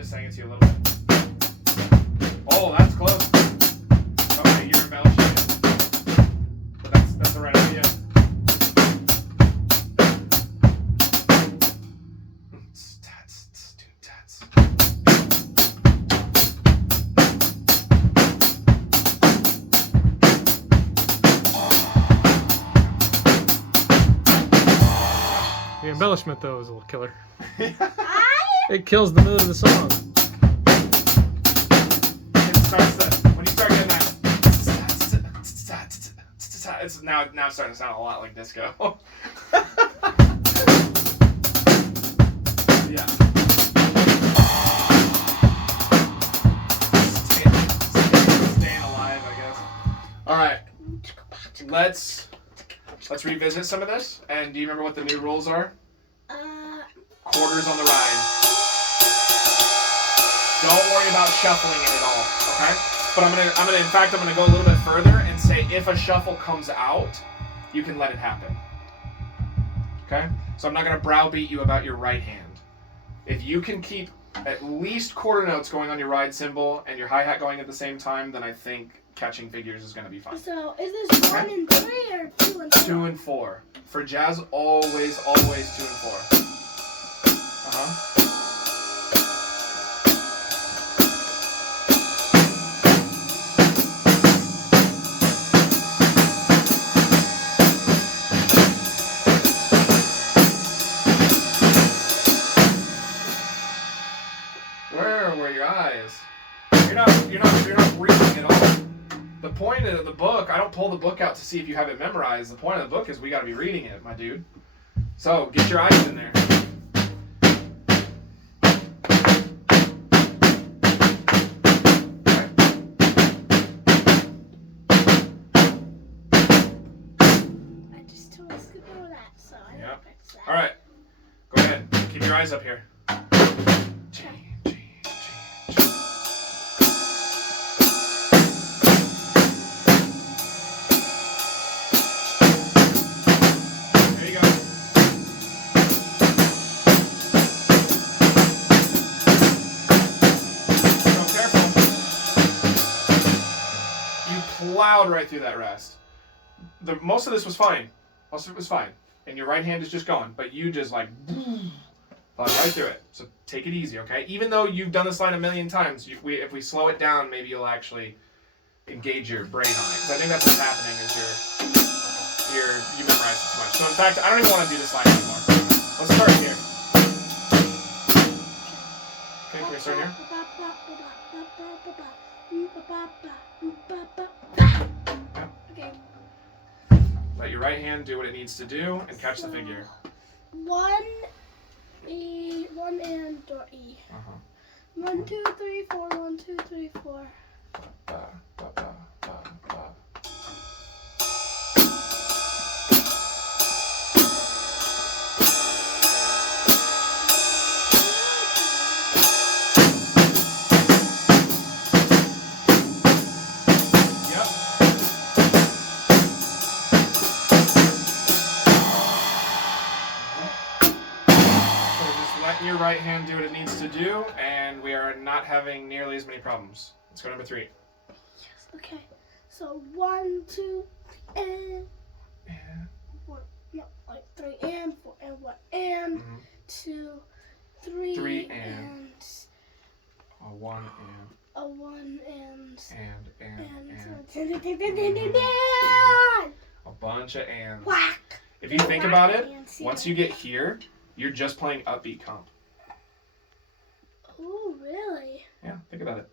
just sang it to you a little bit. Oh, that's close. Okay, you're embellishing it. But that's the right idea. The embellishment, though, is a little killer. It kills the mood of the song. It starts when you start getting that. It's now it's starting to sound a lot like disco. Yeah. Staying alive, I guess. All right. Let's revisit some of this. And do you remember what the new rules are? Quarters on the ride. Don't worry about shuffling it at all, okay? But I'm gonna go a little bit further and say if a shuffle comes out, you can let it happen. Okay? So I'm not gonna browbeat you about your right hand. If you can keep at least quarter notes going on your ride cymbal and your hi-hat going at the same time, then I think catching figures is gonna be fine. So is this 1 and 3 or 2 and 4? 2 and 4. For jazz, always 2 and 4. Where were your eyes? You're not reading at all. The point of the book, I don't pull the book out to see if you have it memorized. The point of the book is we got to be reading it, my dude. So get your eyes in there. I just totally skipped over that, so I Yep. fix that. All right, go ahead. Keep your eyes up here. There you go. So careful. You plowed right through that rest. Most of this was fine. Most of it was fine. And your right hand is just going, but you just like plowed right through it. So take it easy, okay? Even though you've done this line a million times, if we slow it down, maybe you'll actually engage your brain on it. Because I think that's what's happening is you memorize it too much. So in fact, I don't even want to do this line anymore. Let's start here. Okay, can we start here? Okay. Let your right hand do what it needs to do and catch the figure. 1 E, 1 and or E. 1, 2, 3, 4. 1, 2, 3, 4. Ba, ba, ba, ba, ba. Yep. So just let your right hand do what it needs to do, and we are not having nearly as many problems. Let's go number 3. Okay. So 1, 2, and And 4. No, like 3 and 4 and 1 and 2, 3, 3 and a 1 and a 1 and a bunch of ands. whack. If you think about it, And see once it. you get here, you're just playing upbeat comp. Oh, really? Yeah, think about it.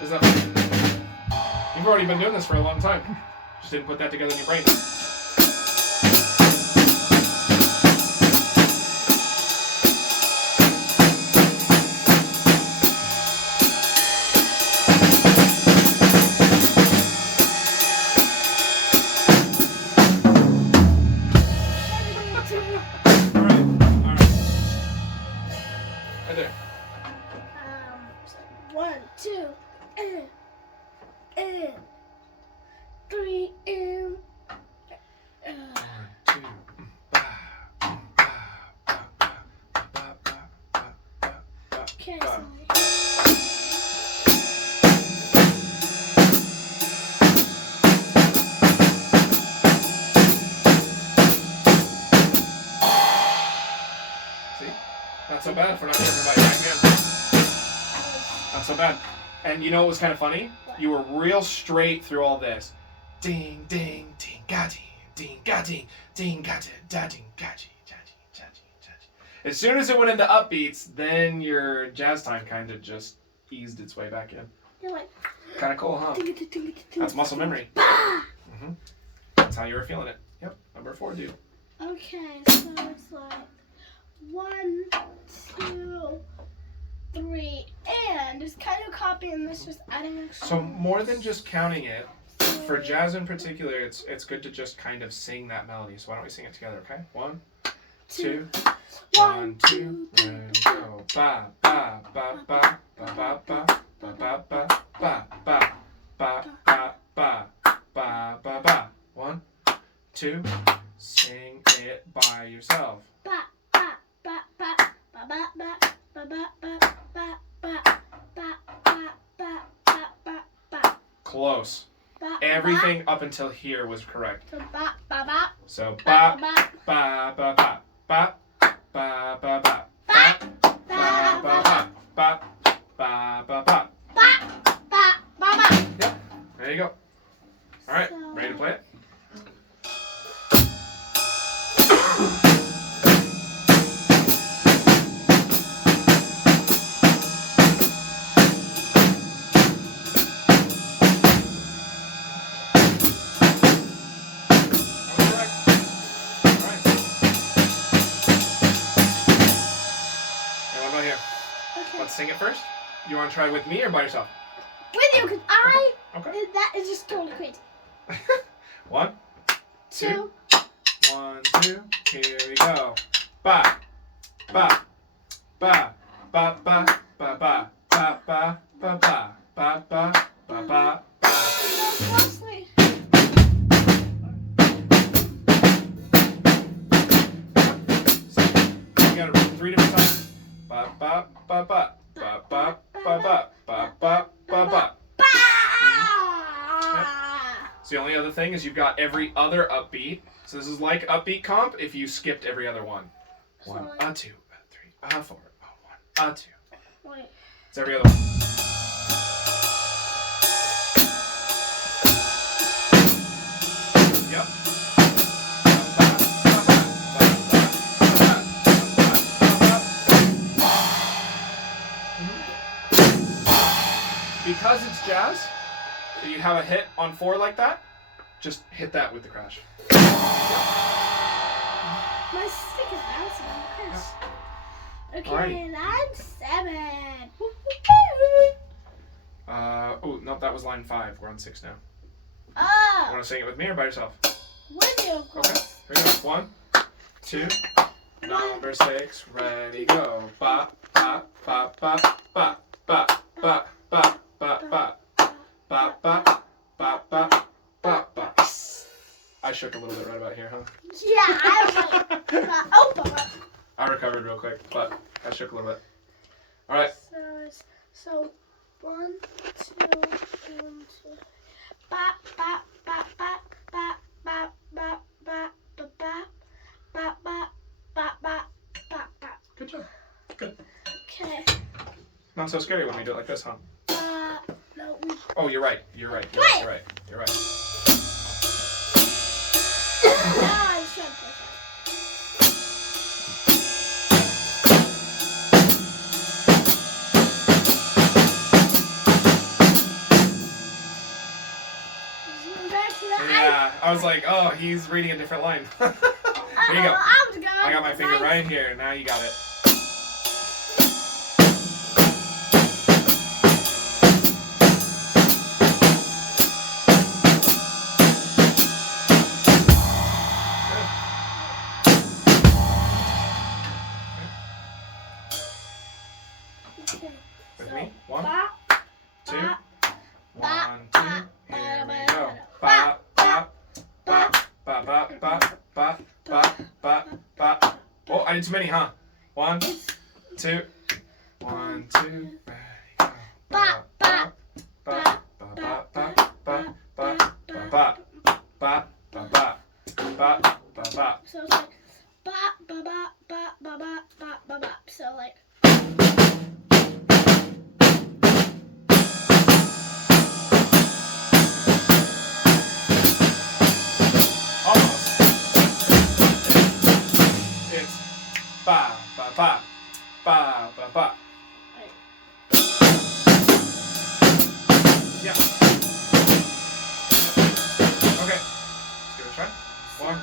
Does that You've already been doing this for a long time. Just didn't put that together in your brain. Alright. Right there. So 1, 2, and 3, and 1, 2. okay. So See? Not so bad for not getting everybody back in. Not so bad. And you know what was kind of funny? What? You were real straight through all this. Ding, ding, ding, ga ding, ga ding, ding, ga da ding, ga ding, da ding, da ding, da ding. As soon as it went into upbeats, then your jazz time kind of just eased its way back in. you're like, Kind of cool, huh? That's muscle memory. Mm-hmm. That's how you were feeling it. Yep. Number 4, dude. okay, so it's like 1, 2, 3, and just kind of copying this, just adding extra. So more than just counting it, for jazz in particular, it's good to just kind of sing that melody. So why don't we sing it together, okay? 1, 2, 1, 2, and go. Ba ba ba ba ba ba ba ba ba ba ba ba ba ba ba ba ba ba. 1, 2, sing it by yourself. Ba ba ba ba ba ba ba ba ba ba ba ba ba ba ba ba. Close. Everything up until here was correct. So ba ba ba. So ba ba ba ba ba ba ba ba ba ba ba ba ba ba ba ba. Yep. There you go. All right. Ready to play it? Sing it first? You want to try with me or by yourself? With you, because Okay. that is just totally crazy. 1, 2, 1, 2, here we go. Ba, ba, ba, ba, ba, ba, ba, ba, ba, ba, ba, ba, ba, ba, ba. Mostly. So you gotta read 3 different times. Ba, ba, ba, ba. Ba ba ba ba ba ba ba ba. So the only other thing is you've got every other upbeat. So this is like upbeat comp if you skipped every other one. 1, 2, 3, 4, 1, 2. Wait. It's every other one. Yep. Because it's jazz, if you have a hit on 4 like that, just hit that with the crash. My stick is bouncing on the crash. Okay, Alrighty. line 7. Oh, no, that was line 5. We're on 6 now. Oh, Want to sing it with me or by yourself? with you, of course. Okay, here we go. 1, 2, number 6, ready, go. Ba, ba, ba, ba, ba, ba, ba, ba, ba, ba, ba, ba, ba, ba, ba, ba. I shook a little bit right about here, huh? Yeah, I was like, I recovered real quick, but I shook a little bit. All right. So 1, 2, 1, 2. Ba ba ba ba ba ba ba ba ba ba ba ba ba ba ba ba. Good job. Good. Okay. Not so scary when we do it like this, huh? No. Oh, you're right. You're right. You're right. You're right. You're right. I was trying to play that. Back to the Yeah, I was like, oh, he's reading a different line. Here you go. I got my finger right here. Now you got it. Okay. With So, me? 1, ba did too many, huh? 1, 2. 1, 2. Ready, go. Ba, ba, Ba, ba, ba, ba, ba, ba, ba, ba, ba, ba, ba, ba, ba, ba. So it's like ba ba ba ba ba ba ba ba ba. So like. Almost. It's ba ba ba ba ba ba. Yeah. Okay. Let's give it a try. 1.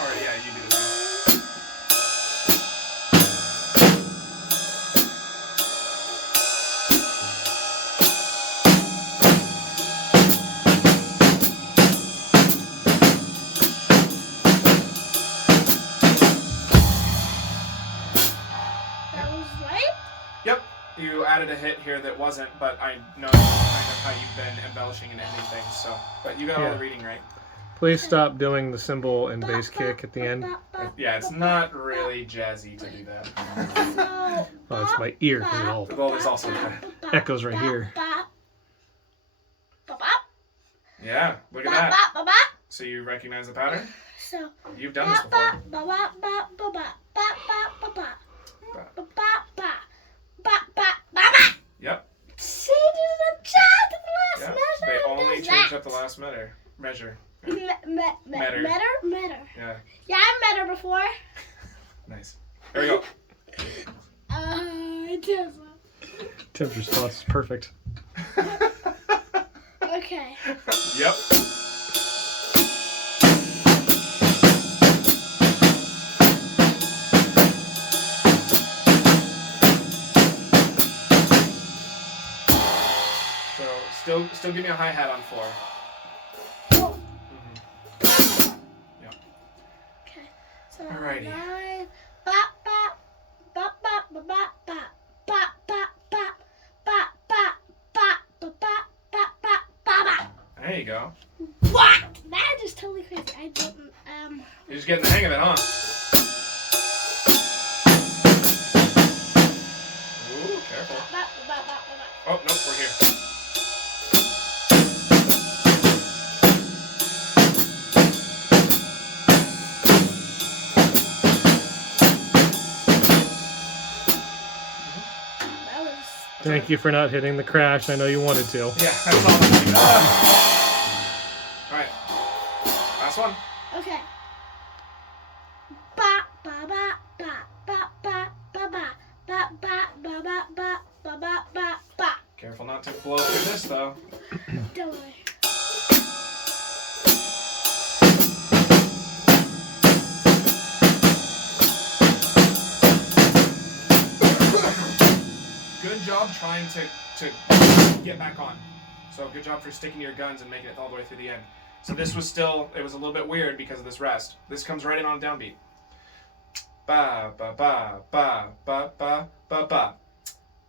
Alright, yeah, you do this one. That was right? Yep. You added a hit here that wasn't, but I know kind of how you've been embellishing and ending things, so. But you got all Yeah. the reading right. Please stop doing the cymbal and bass kick at the end. Yeah, it's not really jazzy to do that. So, Oh, it's my ear because it all Well, there's also that. echoes right here. Yeah, look at that. So you recognize the pattern? So, You've done this before. Yep. Yeah. They only changed up the last measure. Metter. Yeah. Yeah, I met her before. Nice. Here we go. Tim's response is perfect. Okay. Yep. So still give me a hi-hat on 4. Okay. So Alrighty. 9. Bop bop bop bop bop bop bop bop bop bop bop bop bop bop bop bop. There you go. What? That is totally crazy. I didn't You're just getting the hang of it, huh? Ooh, careful. bop bop bop bop bop. Oh, nope, we're here. That was Thank you for not hitting the crash. I know you wanted to. Yeah, that's all. Alright. Last one. okay. Bop bop bop bop bop bop bop bop bop bop bop bop bop bop bop bop. Careful not to blow through this, though. Don't worry. Good job trying to get back on. So good job for sticking to your guns and making it all the way through the end. So this was still, it was a little bit weird because of this rest. This comes right in on downbeat. Ba ba ba ba ba ba ba ba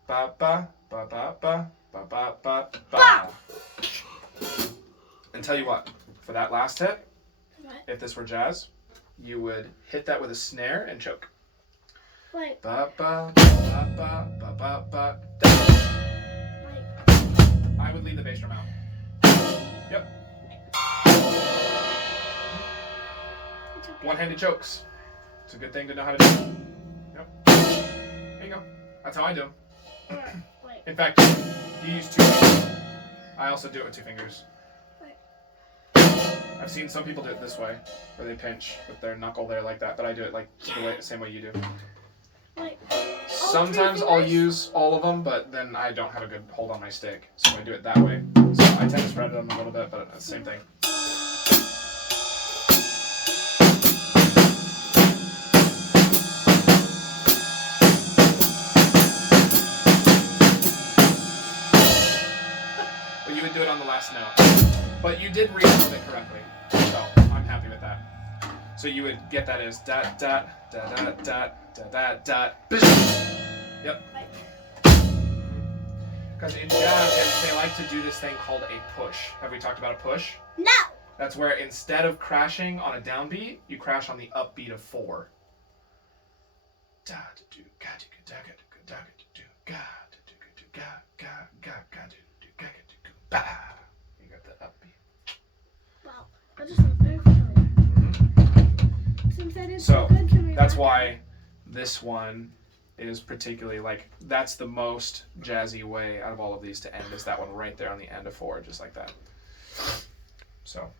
ba ba ba ba ba ba ba ba ba. And tell you what, for that last hit, What? if this were jazz, you would hit that with a snare and choke. Like, Ba ba ba ba ba ba ba. like, I would leave the bass drum out. Yep. it's okay. One-handed chokes. It's a good thing to know how to do. Yep. There you go. That's how I do. Alright, like, In fact, you use 2 fingers. I also do it with 2 fingers. I've seen some people do it this way, where they pinch with their knuckle there like that, but I do it like the same way you do. like, Sometimes three I'll fingers? use all of them, but then I don't have a good hold on my stick, so I do it that way. So I tend to spread them a little bit, but it's the same thing. But you would do it on the last note. But you did read some of it correctly, so I'm happy with that. So you would get that as dot dot dot dot dot dot dot dot. Yep. Because in jazz, they like to do this thing called a push. Have we talked about a push? No! That's where instead of crashing on a downbeat, you crash on the upbeat of 4. You got the upbeat. Wow, that just sounds very familiar. Since I did so good, can we That's back why this one is particularly like that's the most jazzy way out of all of these to end is that one right there on the end of 4, just like that. So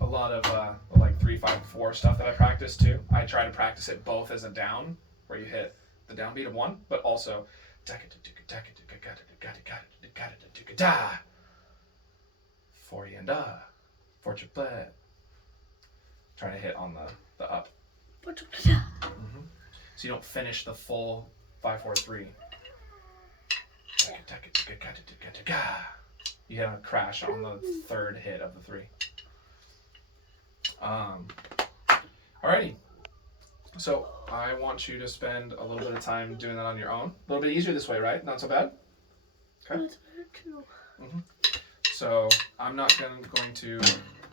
a lot of like 3, 5, 4 stuff that I practice too. I try to practice it both as a down where you hit the downbeat of 1, but also for you and for triplet. Trying to hit on the up. So you don't finish the full 5, 4, 3. You hit a crash on the 3rd hit of the 3. Alrighty. So I want you to spend a little bit of time doing that on your own. A little bit easier this way, right? Not so bad? Okay. So I'm not going to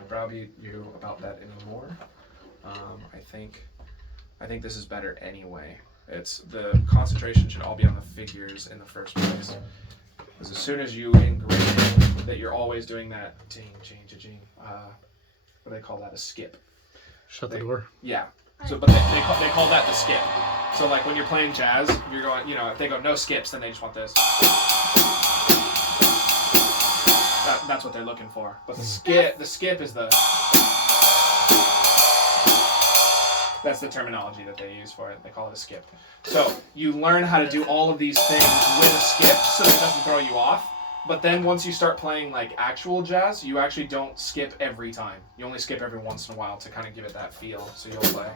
browbeat you about that anymore. I think this is better anyway. It's the concentration should all be on the figures in the first place. Because as soon as you ingrain that you're always doing that what do they call that? A skip. Shut the door. Yeah. So, but they call that the skip. So like when you're playing jazz, you're going, if they go no skips, then they just want this. That's what they're looking for. But the skip is the. That's the terminology that they use for it. They call it a skip. So you learn how to do all of these things with a skip so that it doesn't throw you off. But then once you start playing like actual jazz, you actually don't skip every time. You only skip every once in a while to kind of give it that feel. So you'll play.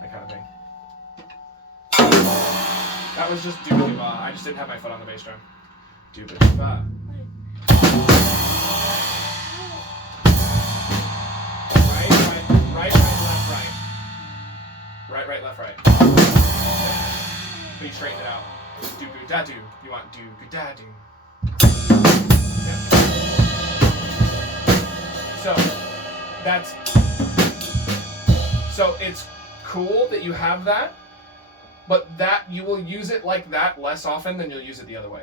That kind of thing. That was just dooba. I just didn't have my foot on the bass drum. Dooba. Right, left, right. But you straighten it out. Do goo da do. You want do goo da do. Yeah. So it's cool that you have that, but that you will use it like that less often than you'll use it the other way.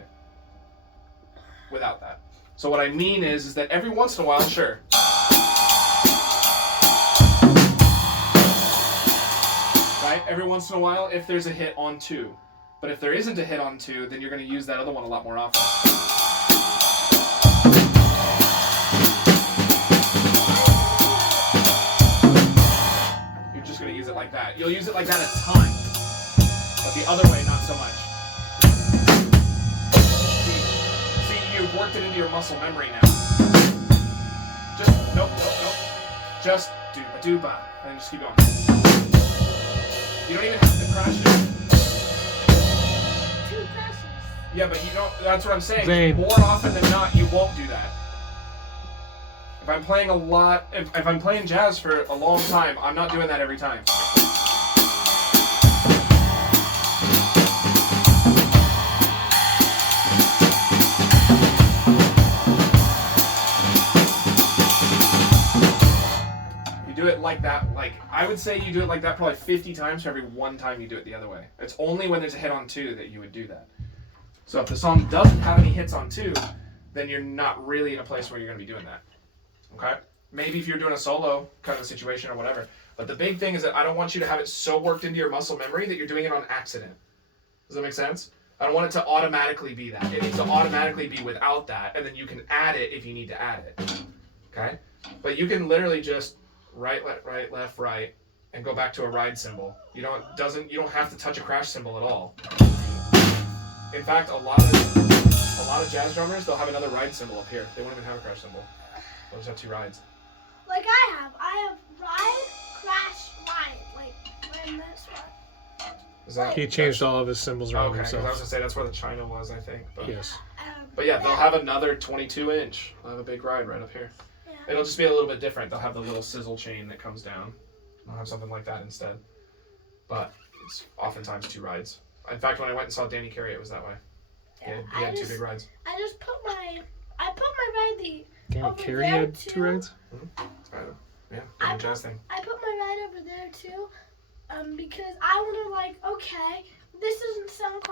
Without that. So what I mean is that every once in a while, sure. Right? Every once in a while, if there's a hit on 2. But if there isn't a hit on 2, then you're going to use that other one a lot more often. You're just going to use it like that. You'll use it like that a ton. But the other way, not so much. See, you've worked it into your muscle memory now. Just, nope. Just dooba. And then just keep going. You don't even have to crash it. 2 crashes. Yeah, but you don't. That's what I'm saying. Zane. More often than not, you won't do that. If I'm playing a lot, if I'm playing jazz for a long time, I'm not doing that every time. Do it like that, like I would say you do it like that probably 50 times for every 1 time you do it the other way. It's only when there's a hit on 2 that you would do that. So if the song doesn't have any hits on 2, then you're not really in a place where you're going to be doing that. Okay? Maybe if you're doing a solo kind of situation or whatever. But the big thing is that I don't want you to have it so worked into your muscle memory that you're doing it on accident. Does that make sense? I don't want it to automatically be that. It needs to automatically be without that, and then you can add it if you need to add it. Okay? But you can literally just right, left, right, and go back to a ride cymbal. You don't have to touch a crash cymbal at all. In fact, a lot of jazz drummers, they'll have another ride cymbal up here. They won't even have a crash cymbal. They'll just have 2 rides. Like I have ride, crash, ride. Like when this one. Is that? He changed all of his symbols around Okay, because I was himself. gonna say that's where the China was, I think. But, Yes. But yeah, they'll have another 22-inch. They'll have a big ride right up here. Yeah. It'll just be a little bit different. They'll have the little sizzle chain that comes down. They'll have something like that instead. But it's oftentimes 2 rides. In fact, when I went and saw Danny Carey, it was that way. He had 2 big rides. I put my ride Can you over carry there, a two rides? It's fine. Yeah, I interesting. I put my ride over there too, because I want to okay, this doesn't sound quite